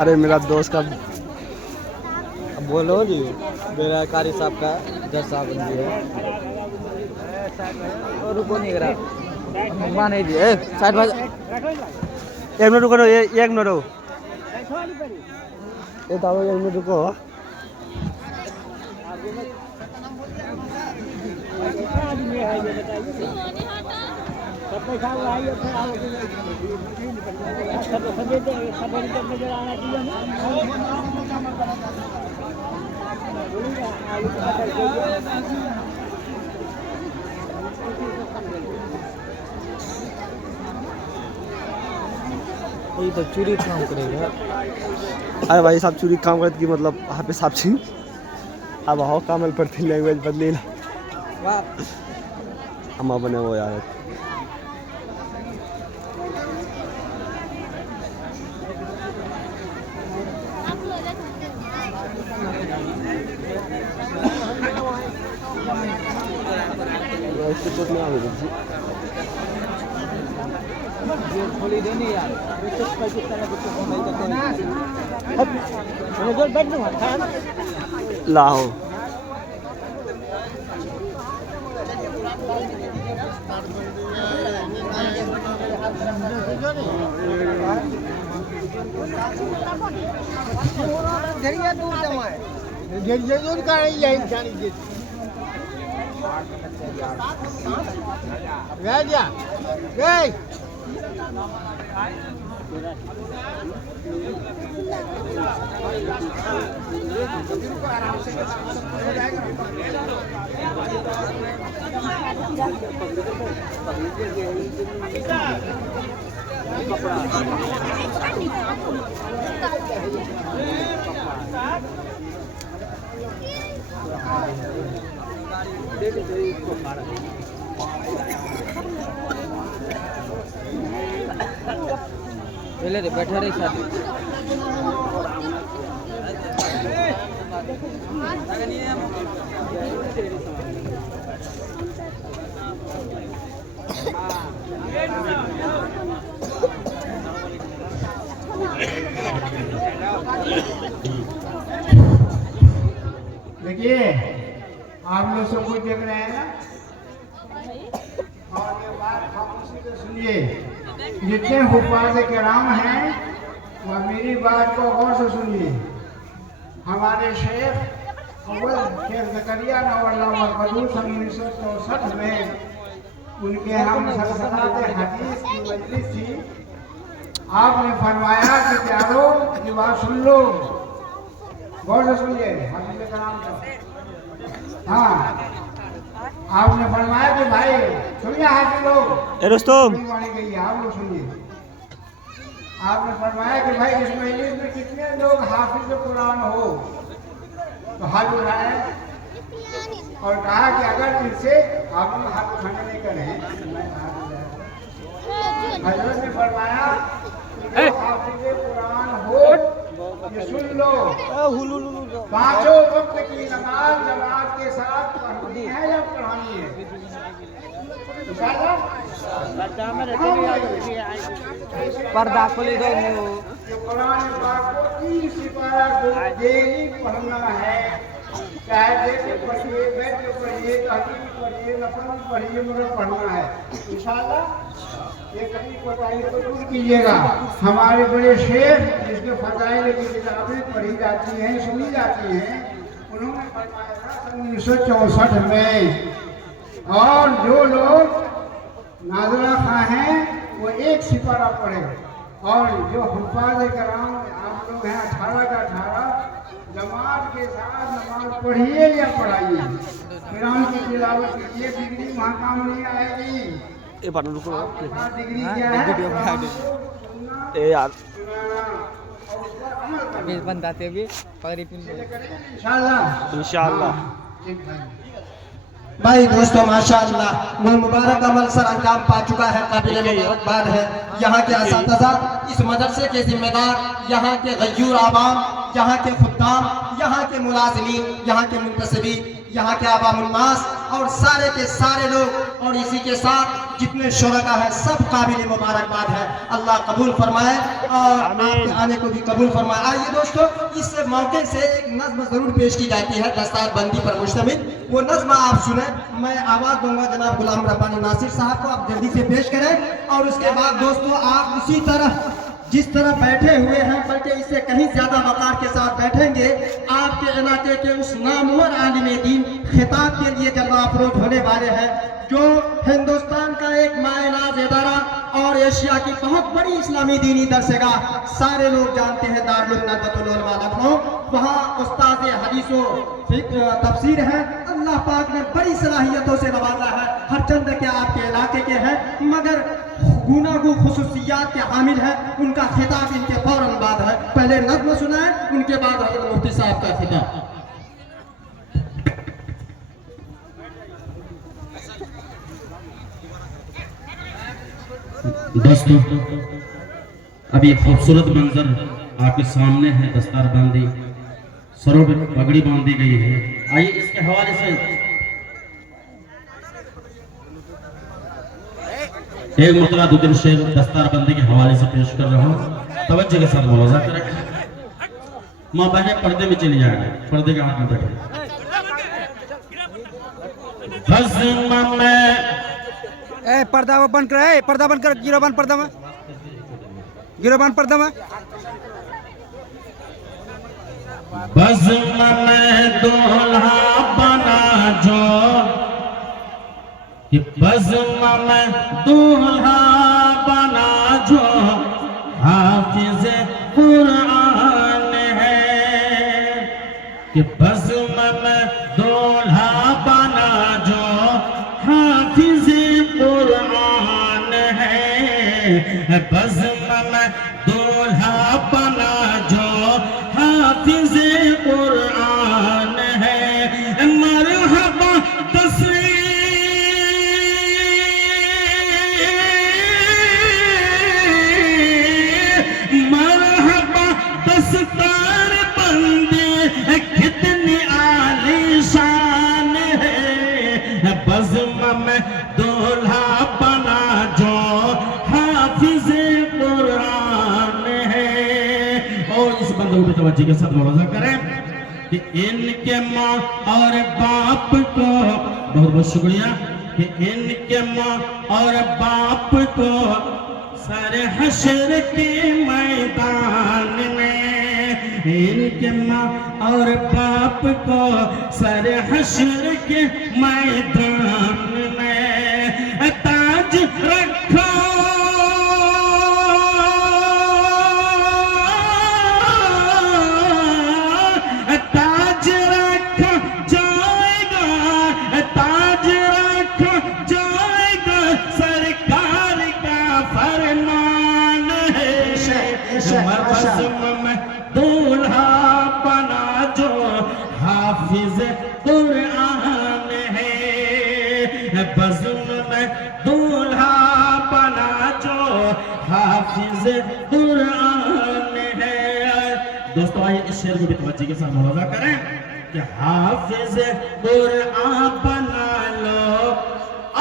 अरे मेरा दोस्त का अब बोलो जी, मेरा कारी साहब का 10 साहब बन है और रुको नहीं करा मंगवा नहीं दिए साइड बाज 1 मिनट रुको, ये 1 मिनट रुको, ये ताऊ 1 मिनट रुको। ये तो चूरी काम करेगा। अरे भाई साहब चूरी काम करत की मतलब यहाँ पे साहब छी अब हो कामल पर थी लैंग्वेज बदली ला वाह हम बने वो यार इसके चोट में आ गई जी थोड़ी देनी यार जो बैठ दूंगा लाओ पहले रे बैठा रही साथ देखिए आप लोग सब कुछ देख रहे हैं ना और ये बात खामोशी से सुनिए। जितने हुफ़ाज़ किराम हैं वह मेरी बात को गौर से सुनिए। हमारे शेख अव्वल शेख ज़करिया नवल्लाह मरकज़ूस 1964 में उनके हम सल्सलात हदीस की मजलिस थी। आपने फरमाया कि प्यारो ये बात सुन लो, गौर से सुनिए। हदीस कलाम का हाँ आपने फरमाया कि भाई सुनिए हाफिज़ लोग रुस्तम वाणी गई है, आप लोग सुनिए। आपने फरमाया कि भाई इस मजलिस में कितने लोग हाफिज़ कुरान हो तो हाथ उठाएं और कहा कि अगर इनसे आप लोग हाथ उठाने नहीं करें हजरत ने फरमाया कि जो हाफिज़ कुरान हो ये सुन लो, 5 वक्त की नमाज जमात के साथ पढ़नी है या पढ़ानी है? पर्दा खोली दो कुरान पाक को 3 सिपारा को डेली पढ़ना है। चाहे बैठ के पढ़िए, बैठ के पढ़िए, तहकीक पढ़िए, नफल पढ़िए, मगर पढ़ना है इंशाअल्लाह। ये कभी कोताही को दूर कीजिएगा। हमारे बड़े शेख जिसके फज़ाइल की किताबें पढ़ी जाती हैं, सुनी जाती हैं, उन्होंने फरमाया था 1964 में। और जो लोग नाज़िला खां हैं वो 1 सिपारा पढ़े और जो हुफ़ाज़ किराम आप लोग हैं 18 का 18 जमात के साथ नमाज पढ़िए या पढ़ाइए, कुरान की तिलावत कीजिए। डिग्री वहाँ काम नहीं आएगी। ये बात रुको डिग्री क्या है? ए यार अभी बनते भी पगड़ी पिन इंशाअल्लाह। भाई दोस्तों माशाअल्लाह वो मुबारक अमल सर अंजाम पा चुका है, काबिल मुबारकबाद है। यहाँ के असातिज़ा, इस मदरसे के जिम्मेदार, यहाँ के गयूर आवाम, यहाँ के खुद्दाम, यहाँ के मुलाजिमीन, यहाँ के मुंतसिबी, यहाँ के आवामुल नास, और सारे के सारे लोग और इसी के साथ जितने शुरका है सब काबिल मुबारकबाद है। अल्लाह कबूल फरमाए और आपके आने को भी कबूल फरमाए। आइए दोस्तों, इस मौके से एक नज़्म जरूर पेश की जाती है दस्तार बंदी पर मुश्तमिल, वो नज़्म आप सुने। मैं आवाज़ दूंगा जनाब गुलाम रब्बानी नासिर साहब को, आप जल्दी से पेश करें। और उसके बाद दोस्तों आप उसी तरह जिस तरह बैठे हुए हैं बल्कि इससे कहीं ज्यादा वक़ार के साथ बैठेंगे। आपके इलाके के उस नामवर आलिम दीन खिताब के लिए जलवा अफरोज होने वाले हैं, जो हिंदुस्तान का एक मायनाज इदारा और एशिया की बहुत बड़ी इस्लामी दीनी दरसगाह, सारे लोग जानते हैं दारुल नदवतुल उलमा लखनऊ, वहाँ उस्ताद हदीस व तफसीर है। अल्लाह पाक ने बड़ी सलाहियतों से नवाजा है। हर चंद के आपके इलाके के हैं मगर गुनागू खुसूसियात के हामिल है। उनका खिताब इनके फौरन बाद है। पहले नज़्म सुनाए, उनके बाद हज़रत मुफ्ती साहब का खिताब। दोस्तों अभी एक खूबसूरत मंजर आपके सामने है। दस्तार बांधी, सरों पर पगड़ी बांधी गई है। आइए इसके हवाले से एक मुतला दो तीन शेर दस्तार बंदी के हवाले से पेश कर रहा हूँ। तवज्जो के साथ मुलाजा करें। माँ बहने पर्दे में चली जाएगा, पर्दे के हाथ में बैठे। पर्दा वो बंद कर, पर्दा बंद कर, गिरो बंद पर्दा में, गिरो बंद पर्दा में। बज़्म में दूल्हा बना जो, कि बज़्म में दूल्हा बना जो हाफिज़ कुरान है, कि बज़्म में दूल्हा बना जो हाफिज़ कुरान है, बज़्म में दूल्हा बना जो हाफिज़ कुरान है। मरहबा मरहबा दस्तार बंदी कितनी आलीशान है, बज़्म में दूल्हा बना जो हाफिज़ कुरान है। और इस बंदे को तवज्जो के साथ मुलाजा करें कि इनके माँ और बाप को बहुत बहुत शुक्रिया, कि इनके माँ और बाप को सर हश्र के मैदान में, इनके माँ और बाप को सर हश्र के मैदान में ताज रखो, ताज रखा जाएगा, ताज रखा जाएगा, सरकार का फरमान है। बज़्म में दूल्हा बना जो हाफिज़ कुरान है, बज़्म में दूल्हा बना जो हाफिज़ कुरान है। दोस्तों आइए इस शेर को भी तवज्जो के साथ मुलाजा करें कि हाफिज़ कुरान बना लो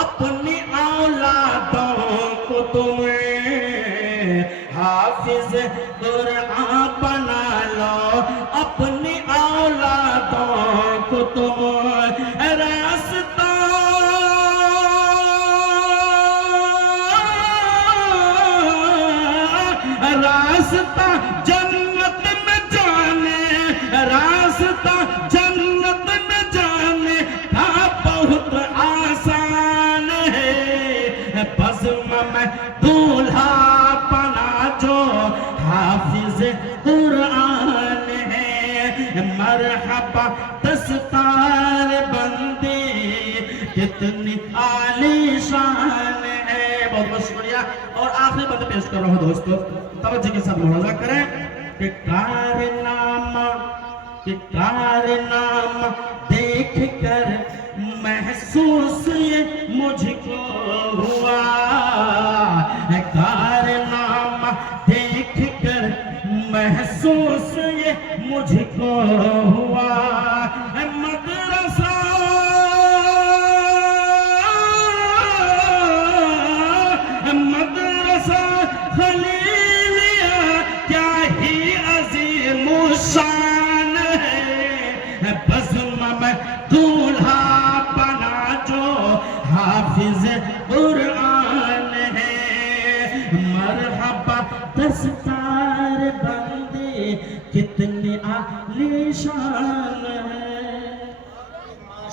अपनी औलादों को तुम्हें, हाफिज़ कुरान बना लो अपनी औलादों को तुम, रास्ता रास्ता जन्नत में जाने, रास्ता जन्नत में जाने का बहुत आसान है, बज़्म में दूल्हा बना जो हाफिज़ कुरान है। मरहबा दस्तार बंदी कितनी आलीशान है। बहुत बहुत शुक्रिया। और आखिरी बात पेश कर रहा हूँ दोस्तों, तवज्जो के साथ मुलाजा करें कि कारनामा देख कर महसूस ये मुझको हुआ, कारनामा देख कर महसूस ये मुझको हुआ, मदरसा बंदी कितनी आलीशान है।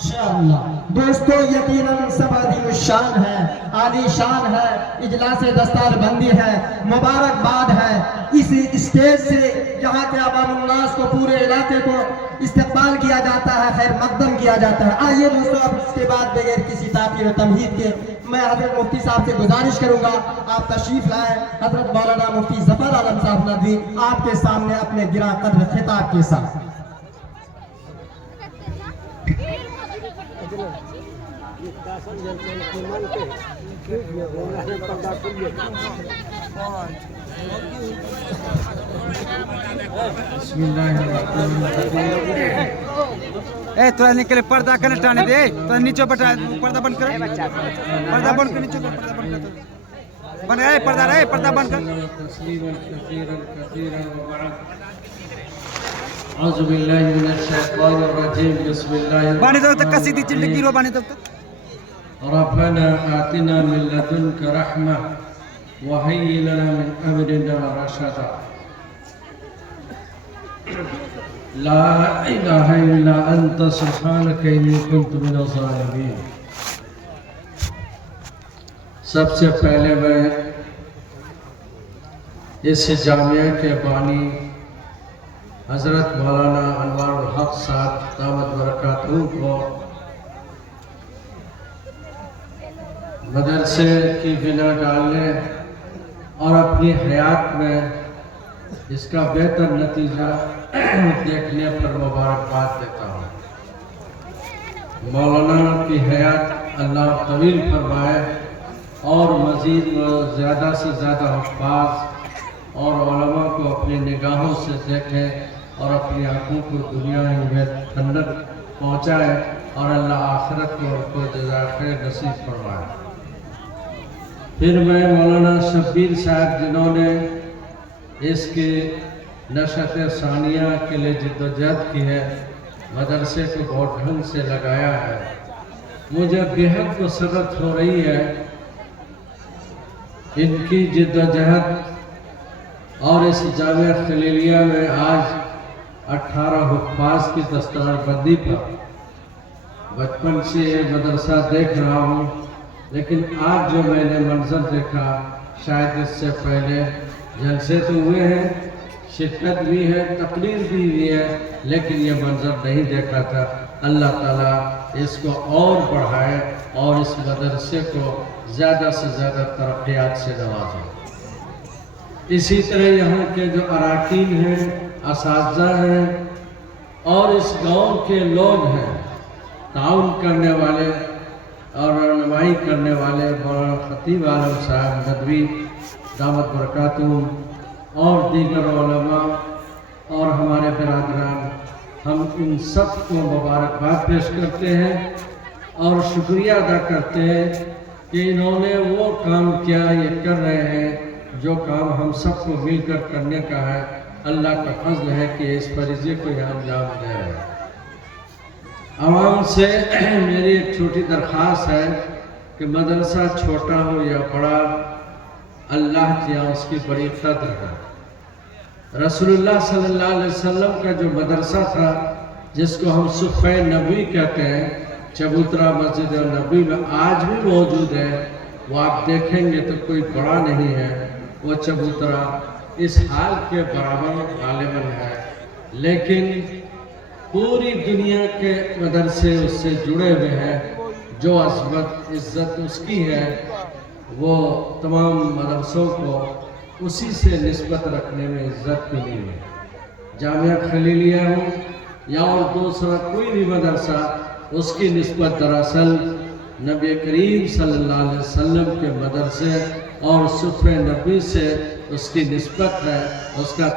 माशाअल्लाह। दोस्तों यकीनन सब अजीम शान है, आली शान है, इजलास दस्तार बंदी है, मुबारकबाद है। इस स्टेज से यहाँ के अवामुन्नास को, पूरे इलाके को इस्तकबाल किया जाता है, खैर मकदम किया जाता है। आइए दोस्तों, अब इसके बाद बगैर किसी ताक़ीर और तमहीद के मैं हजरत मुफ्ती साहब से गुजारिश करूंगा आप तशरीफ लाए। हजरत मौलाना मुफ्ती जफर आलम साहब नदवी आपके सामने अपने गिरा कद्र खिताब के साथ। ए थोड़ा निकले, पर्दा का टाने दे, थोड़ा नीचे बटा, पर्दा बंद कर, पर्दा बंद कर, नीचे कर, पर्दा बंद कर, बंद है पर्दा, रहे पर्दा बंद कर। बानी तो तक कसी दी चिल्ली गिरो, बानी तो तक रब्बना आतिना मिन लदुनका रहमा व हय्यि लना मिन अमरिना रशदा। ला इलाहा इल्ला अंता सुब्हानका इन्नी कुन्तु मिनज़ ज़ालिमीन। सबसे पहले मैं इस जामिया के बानी हज़रत मौलाना अनवारुल हक साहब दामत बरकातहू को मदरसे की बिना डालने और अपनी हयात में इसका बेहतर नतीजा देखने पर मुबारकबाद देता हूँ। मौलाना की हयात अल्लाह तवील फरमाए और मज़ीद ज़्यादा से ज़्यादा हुफ़ाज़ और उलमा को अपनी निगाहों से देखें और अपनी आँखों को दुनिया में ठंडक पहुँचाए और अल्लाह आखिरत में उनको जज़ाए खैर नसीब फरमाए। फिर मैं मौलाना शब्बीर साहब जिन्होंने इसके नशत सानिया के लिए जिद्दोजहद की है, मदरसे को बहुत ढंग से लगाया है, मुझे बेहद मसरत हो रही है इनकी जिद्दोजहद। और इस जामिया खलीलिया में आज 18 हुफ़ाज़ की दस्तारबंदी पर बचपन से ये मदरसा देख रहा हूँ, लेकिन आज जो मैंने मंजर देखा, शायद इससे पहले जलसे तो हुए हैं, शिरकत भी है, तकरीर भी हुई है, लेकिन ये मंजर नहीं देखा था। अल्लाह ताला इसको और बढ़ाए और इस मदरसे को ज़्यादा से ज़्यादा तरक्यात से नवाजे। इसी तरह यहाँ के जो अराकीन हैं, असातिज़ा हैं और इस गांव के लोग हैं, ताउन करने वाले और रहनुमाई करने वाले मौलाना खतीब आलम साहब नदवी दामत बरकातहू और दीगर उलमा और हमारे बिरादरान, हम इन सब को मुबारकबाद पेश करते हैं और शुक्रिया अदा करते हैं कि इन्होंने वो काम किया, ये कर रहे हैं जो काम हम सबको मिलकर करने का है। अल्लाह का फजल है कि इस फरीज़े को यहाँ अंजाम दे रहे हैं। आवाम से मेरी एक छोटी दरख्वास्त है कि मदरसा छोटा हो या बड़ा, अल्लाह के यहाँ उसकी बड़ी कदर है। रसूलुल्लाह सल्लल्लाहु अलैहि वसल्लम का जो मदरसा था, जिसको हम सुफ़े नबी कहते हैं, चबूतरा मस्जिद नबी में आज भी मौजूद है। वो आप देखेंगे तो कोई बड़ा नहीं है, वो चबूतरा इस हाल के बराबर गालिबन है, लेकिन पूरी दुनिया के मदरसे उससे जुड़े हुए हैं। जो अज़मत इज़्ज़त उसकी है, वो तमाम मदरसों को उसी से निस्बत रखने में इज़्ज़त मिली है। जामिया खलीलिया हो या और दूसरा कोई भी मदरसा, उसकी निस्बत दरअसल नबी करीम सल्लल्लाहु अलैहि वसल्लम के मदरसे और सुफ़े नबी से उसकी निस्बत है, उसका